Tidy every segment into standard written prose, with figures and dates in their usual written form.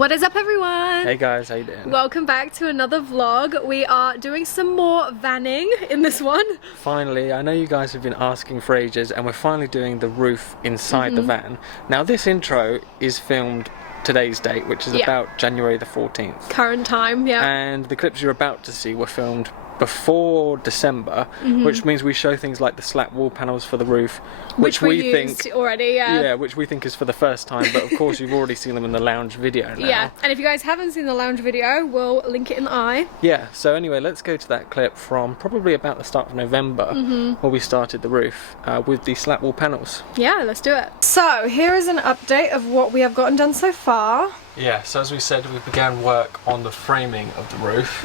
What is up, everyone? Hey guys, how you doing? Welcome back to another vlog. We are doing some more vanning in this one. Finally, I know you guys have been asking for ages and we're finally doing the roof inside the van. Now this intro is filmed today's date, which is about January the 14th. Current time, yeah. And the clips you're about to see were filmed before December, which means we show things like the slat wall panels for the roof, which we think already, which we think is for the first time, but of course you've already seen them in the lounge video now. Yeah, and if you guys haven't seen the lounge video, we'll link it in the eye. Yeah, so anyway, let's go to that clip from probably about the start of November, where we started the roof with the slat wall panels. Yeah, let's do it. So here is an update of what we have gotten done so far. Yeah, so as we said, we began work on the framing of the roof.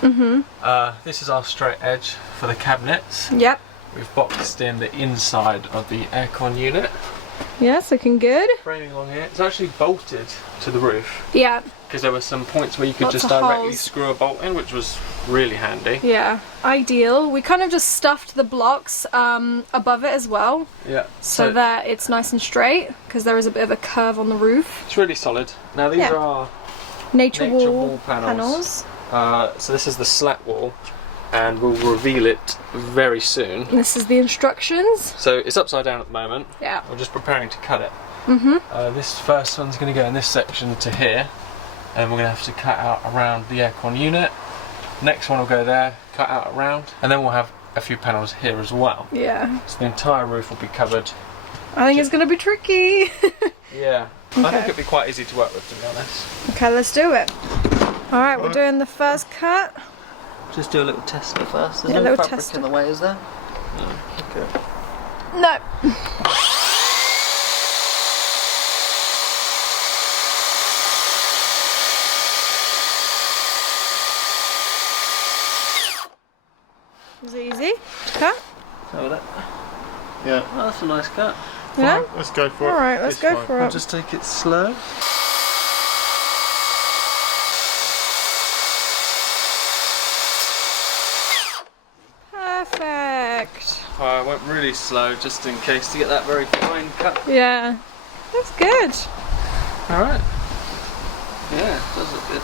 This is our straight edge for the cabinets. Yep. We've boxed in the inside of the aircon unit. Yeah, it's looking good. Framing along here. It's actually bolted to the roof. Yeah. Because there were some points where you could Lots just of directly holes. screw a bolt in, which was really handy. Yeah, ideal. We kind of just stuffed the blocks above it as well. Yeah. So that it's nice and straight, because there is a bit of a curve on the roof. It's really solid. Now these are Nature wall panels. So this is the slat wall, and we'll reveal it very soon. This is the instructions. So it's upside down at the moment. Yeah. We're just preparing to cut it. This first one's going to go in this section to here, and we're going to have to cut out around the aircon unit. Next one will go there, cut out around, and then we'll have a few panels here as well. Yeah. So the entire roof will be covered. I think it's going to be tricky. Yeah. Okay. I think it'd be quite easy to work with, to be honest. Okay, let's do it. Alright, we're doing the first cut. Just do a little tester first. There's Yeah, no little fabric tester. in the way, is there? Okay. No. Is it easy to cut? So that. Yeah. Oh, that's a nice cut. Yeah? Fine, let's go for it. Alright, let's It's go fine. for I'll it. just take it slow. Perfect. I went really slow just in case to get that very fine cut. Yeah. That's good. Alright. Yeah, it does look good.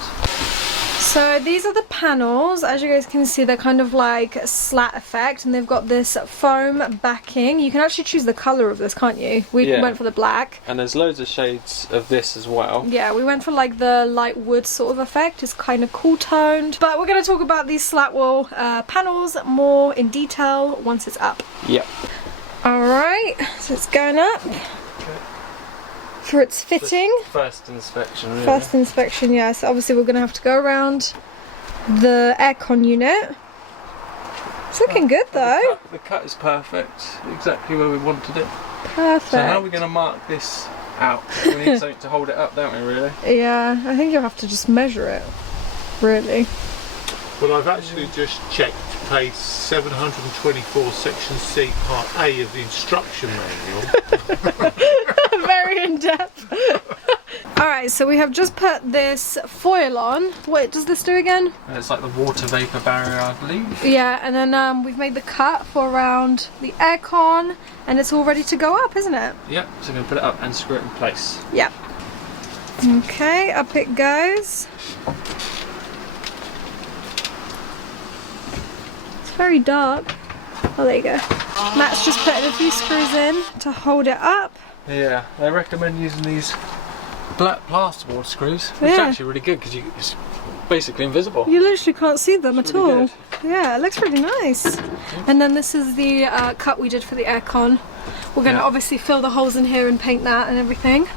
So these are the panels. As you guys can see, they're kind of like a slat effect, and they've got this foam backing. You can actually choose the colour of this, can't you? We went for the black. And there's loads of shades of this as well. Yeah, we went for like the light wood sort of effect. It's kind of cool toned. But we're going to talk about these slat wall panels more in detail once it's up. Yep. Alright, so it's going up. For its fitting. First inspection, really. First inspection, yes. Obviously we're going to have to go around the aircon unit. It's looking good though. The cut is perfect. Exactly where we wanted it. Perfect. So how are we going to mark this out? We need something to hold it up, don't we, really? Yeah, I think you'll have to just measure it. Really. Well, I've actually just checked page 724, section C, part A of the instruction manual. Very in depth. Alright, so we have just put this foil on. What does this do again? It's like the water vapour barrier, I believe. Yeah, and then we've made the cut for around the aircon, and it's all ready to go up, isn't it? Yep, so we're going to put it up and screw it in place. Yep. Okay, up it goes. It's very dark. Oh, there you go. Matt's just putting a few screws in to hold it up. Yeah, they recommend using these black plasterboard screws, which is actually really good because it's basically invisible. You literally can't see them at really all. good. Yeah, it looks really nice. And then this is the cut we did for the aircon. We're going to obviously fill the holes in here and paint that and everything.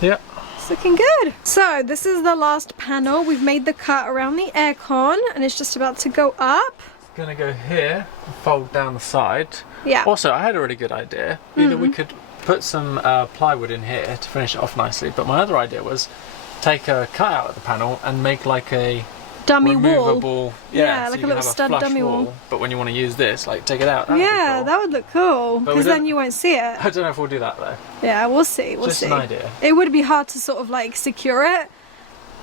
Yep. It's looking good. So this is the last panel. We've made the cut around the aircon and it's just about to go up. Going to go here and fold down the side. Yeah. Also, I had a really good idea. Either we could put some plywood in here to finish it off nicely, but my other idea was take a cut out of the panel and make like a Dummy wall. removable, Yeah, so like you a can little have stud flush dummy wall. But when you want to use this, like take it out. That would be Yeah, cool. that would look cool, But we because then don't- you won't see it. I don't know if we'll do that though. Yeah, we'll see, we'll Just see. an idea. It would be hard to sort of like secure it,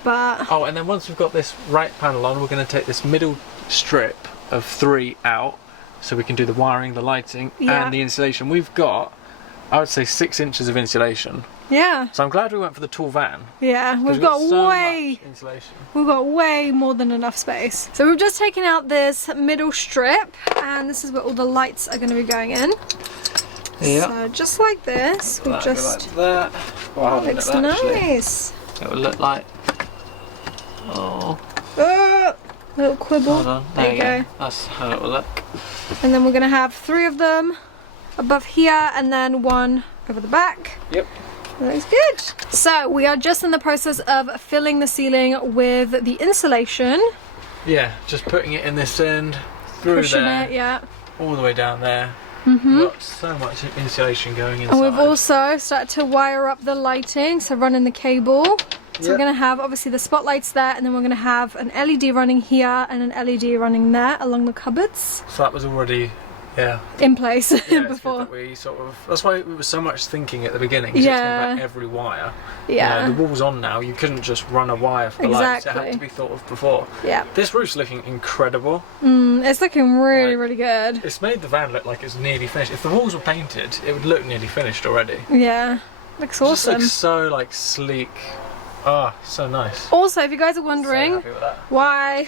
but Oh, and then once we've got this right panel on, we're going to take this middle strip of 3 out, so we can do the wiring, the lighting, Yeah. and the insulation. We've got, I would say, 6 inches of insulation. Yeah. So I'm glad we went for the tall van. Yeah, we've Got got so way... much insulation. We've got way more than enough space. So we've just taken out this middle strip, and this is where all the lights are going to be going in. Yeah. So just like this, we Like just... that. Well, That looks nice. It would look like. Oh. Little quibble. Hold on. There you go. That's how it will look. And then we're going to have 3 of them above here, and then 1 over the back. Yep. That looks good. So we are just in the process of filling the ceiling with the insulation. Yeah, just putting it in this end, through Pushing there, it, yeah. all the way down there. We've got so much insulation going inside. And we've also started to wire up the lighting, so running the cable. So we're going to have obviously the spotlights there, and then we're going to have an LED running here and an LED running there along the cupboards. So that was already, in place yeah, it's good before. that we sort of, that's why it was so much thinking at the beginning. 'Cause Yeah. it's about every wire. Yeah. You know, the wall's on now. You couldn't just run a wire for the lights. It Exactly. had to be thought of before. Yeah. This roof's looking incredible. It's looking really, Like- really good. It's made the van look like it's nearly finished. If the walls were painted, it would look nearly finished already. Yeah. Looks It just awesome. looks so like sleek. Ah, so nice. Also, if you guys are So wondering happy with that. why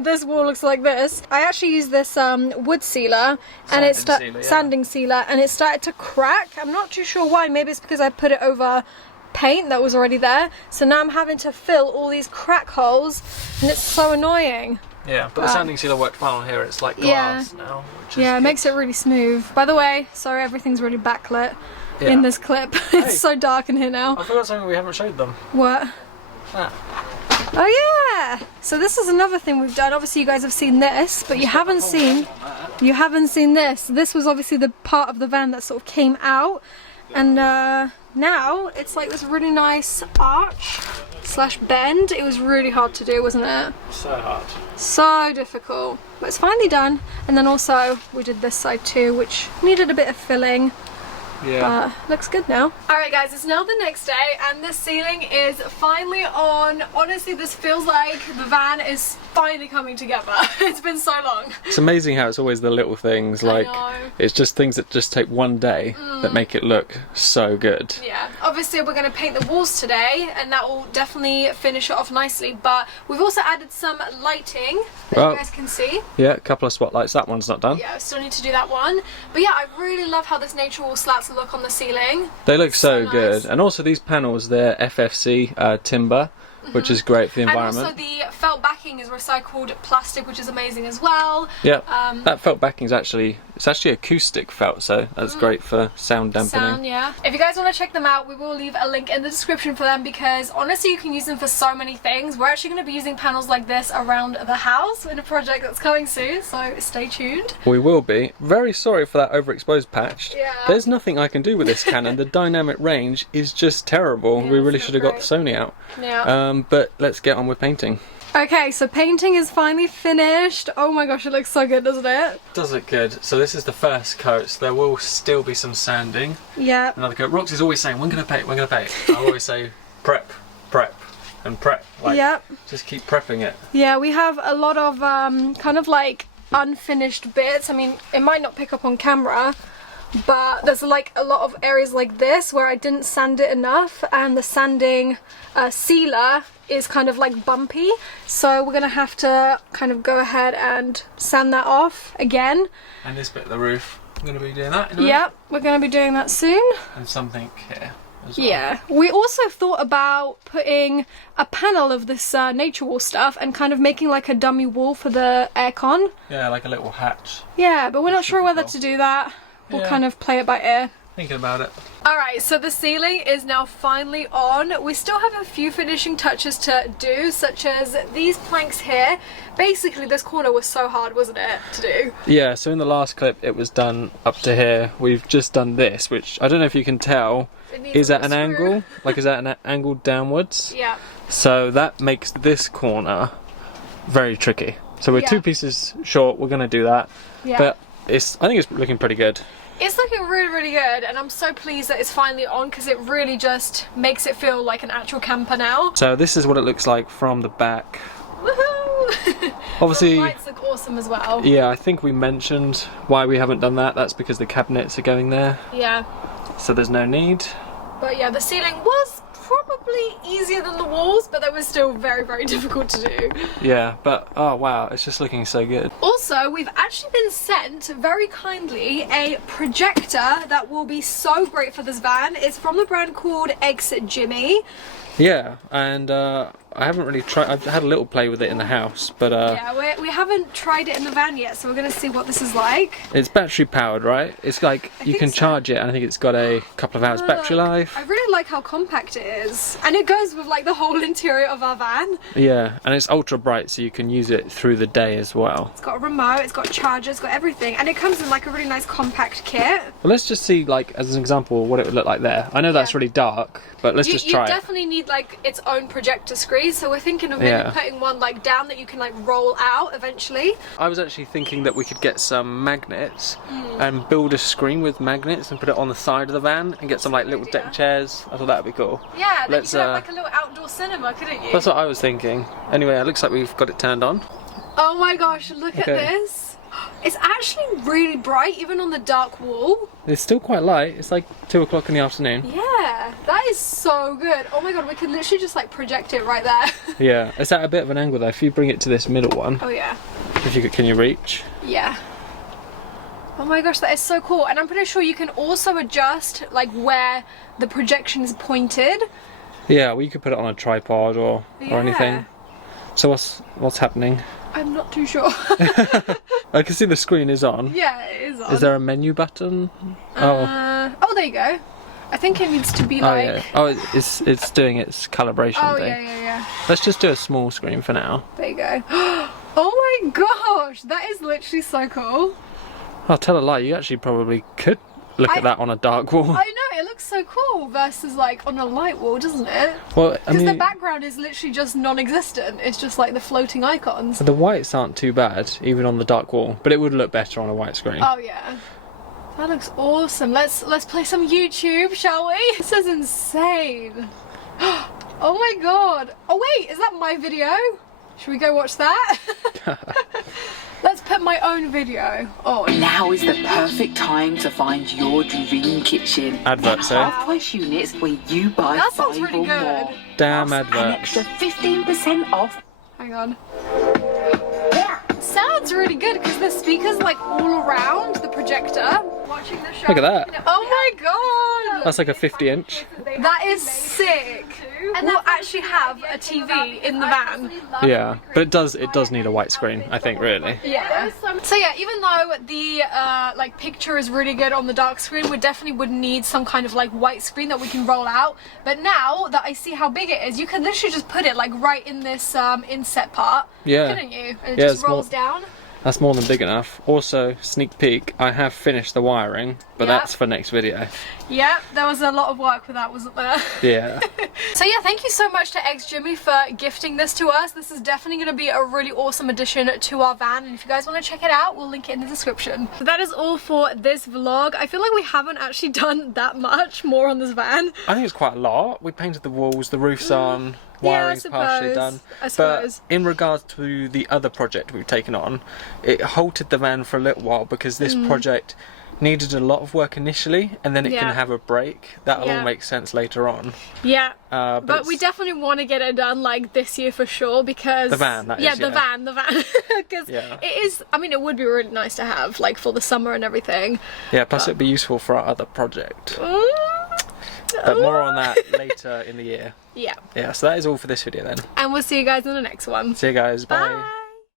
this wall looks like this, I actually used this wood sealer and it sanding sealer, and it started to crack. I'm not too sure why. Maybe it's because I put it over paint that was already there. So now I'm having to fill all these crack holes, and it's so annoying. Yeah, but the sanding sealer worked fine on here. It's like glass now, which is Yeah, it good. makes it really smooth. By the way, sorry, everything's really backlit in this clip. It's so dark in here now. I forgot something we haven't showed them. What? That. Oh yeah! So this is another thing we've done. Obviously you guys have seen this, but you haven't seen this. This was obviously the part of the van that sort of came out, and now it's like this really nice arch slash bend. It was really hard to do, wasn't it? So hard. So difficult, but it's finally done. And then also we did this side too, which needed a bit of filling. Yeah. Looks good now. Alright guys, it's now the next day and the ceiling is finally on. Honestly, this feels like the van is finally coming together. It's been so long. It's amazing how it's always the little things, like it's just things that just take one day that make it look so good. Yeah, obviously we're going to paint the walls today and that will definitely finish it off nicely, but we've also added some lighting that you guys can see. Yeah, a couple of spotlights. That one's not done. Yeah, I still need to do that one. But yeah, I really love how this nature wall slats look on the ceiling. They look so nice. good. And also these panels, they're FFC timber, which is great for the environment. And also the felt backing is recycled plastic, which is amazing as well. Yeah, that felt backing is actually acoustic felt, so that's great for sound dampening. Sound, yeah. If you guys want to check them out, we will leave a link in the description for them because honestly you can use them for so many things. We're actually going to be using panels like this around the house in a project that's coming soon, so stay tuned. We will be. Very sorry for that overexposed patch. Yeah. There's nothing I can do with this Canon. The dynamic range is just terrible. Yeah, we really it's should have not got the Sony out. Yeah. But let's get on with painting. Okay, so painting is finally finished. Oh my gosh, it looks so good, doesn't it? Does look good. So this is the first coat. So there will still be some sanding. Yeah. Another coat. Roxy's always saying, when can I paint? When can I paint? I always say, prep, prep, and prep. Like, Yep. just keep prepping it. Yeah, we have a lot of kind of like unfinished bits. I mean, it might not pick up on camera, but there's like a lot of areas like this where I didn't sand it enough, and the sanding sealer is kind of like bumpy, so we're gonna have to kind of go ahead and sand that off again. And this bit of the roof, I'm going to be doing that in a minute. Yep, we're gonna be doing that soon. And something here as well. Yeah, we also thought about putting a panel of this nature wall stuff and kind of making like a dummy wall for the aircon. Yeah, like a little hatch. Yeah, but we're not should sure be whether cool. to do that. We'll Yeah. kind of play it by ear. Thinking about it. Alright, so the ceiling is now finally on. We still have a few finishing touches to do, such as these planks here. Basically, this corner was so hard, wasn't it, to do? Yeah, so in the last clip it was done up to here. We've just done this, which I don't know if you can tell, It needs is a at an screw. angle. Like, is at an angle downwards. Yeah. So that makes this corner very tricky. So we're Yeah. 2 pieces short, we're going to do that. Yeah. But I think it's looking pretty good. It's looking really, really good, and I'm so pleased that it's finally on because it really just makes it feel like an actual camper now. So this is what it looks like from the back. Woohoo! Obviously, The lights look awesome as well. yeah, I think we mentioned why we haven't done that. That's because the cabinets are going there, Yeah. so there's no need. But yeah, the ceiling was probably easier than the walls, but they were still very, very difficult to do. Yeah, but oh wow, it's just looking so good. Also, we've actually been sent very kindly a projector that will be so great for this van. It's from the brand called Jimmy. Yeah, and I haven't really tried. I've had a little play with it in the house, but yeah, we haven't tried it in the van yet, so we're gonna see what this is like. it's battery powered, right? It's like you can charge it, and I think it's got a couple of hours battery life. I really like how compact it is, and it goes with like the whole interior of our van. Yeah, and it's ultra bright, so you can use it through the day as well. It's got a remote, it's got a charger, it's got everything, and it comes in like a really nice compact kit. Well, let's just see, like, as an example, what it would look like there. I know that's really dark, but let's just try You it. definitely need like its own projector screen, so we're thinking of maybe putting one like down that you can like roll out eventually. I was actually thinking that we could get some magnets and build a screen with magnets and put it on the side of the van and get some like little deck chairs. I thought that would be cool. Yeah, then Let's, you could have like a little outdoor cinema, couldn't you? That's what I was thinking. Anyway, it looks like we've got it turned on. Oh my gosh, look at this. It's actually really bright, even on the dark wall. It's still quite light. It's like 2 o'clock in the afternoon. Yeah, that is so good. Oh my god, we could literally just like project it right there. Yeah, it's at a bit of an angle though. If you bring it to this middle one, Oh yeah. if you could, can you reach? Yeah. Oh my gosh, that is so cool. And I'm pretty sure you can also adjust like where the projection is pointed. Yeah, well, you could put it on a tripod or anything. Yeah. So what's happening? I'm not too sure. I can see the screen is on. Yeah, it is on. Is there a menu button? Oh, there you go. I think it needs to be Oh like... yeah. Oh, it's doing its calibration Oh, thing. yeah. Let's just do a small screen for now. There you go. Oh my gosh, that is literally so cool. I'll tell a lie, you actually probably could look at that on a dark wall. I know, it looks so cool versus like on a light wall, doesn't it? Well, I Because mean, the background is literally just non-existent. It's just like the floating icons. the whites aren't too bad, even on the dark wall, but it would look better on a white screen. Oh yeah. That looks awesome. Let's play some YouTube, shall we? This is insane. Oh my god. Oh wait, is that my video? Should we go watch that? Let's put my own video. Oh, Now is the perfect time to find your dream kitchen. Adverts, eh? Half-price units where you buy That 5 sounds or really more. good. Damn Plus an adverts. extra 15% off. hang on. Sounds really good because the speakers like all around the projector. Watching the show. Look at that. Oh my god. That's like a 50-inch. That is sick. We'll actually have a TV in the van. Yeah, but it does need a white screen, I think, really. Yeah. So yeah, even though the like picture is really good on the dark screen, we definitely would need some kind of like white screen that we can roll out. But now that I see how big it is, you can literally just put it like right in this inset part, Yeah. couldn't you? And it Yeah, just it's more- rolls down. That's more than big enough. Also, sneak peek, I have finished the wiring, but Yeah. that's for next video. Yeah, there was a lot of work with that, wasn't there? Yeah. So yeah, thank you so much to Jimmy for gifting this to us. This is definitely going to be a really awesome addition to our van, and if you guys want to check it out, we'll link it in the description. So that is all for this vlog. I feel like we haven't actually done that much more on this van. I think it's quite a lot. We painted the walls, the roof's on, wiring's partially done. I suppose. But in regards to the other project we've taken on, it halted the van for a little while because this project needed a lot of work initially, and then it can have a break. That'll all make sense later on. Yeah. But we definitely want to get it done like this year for sure, because The van, that is, yeah, the yeah. van because Yeah. it is, I mean, it would be really nice to have like for the summer and everything. Yeah, plus it'd be useful for our other project. But more on that later in the year. Yeah, Yeah, so that is all for this video then. and we'll see you guys in the next one. See you guys, bye. Bye.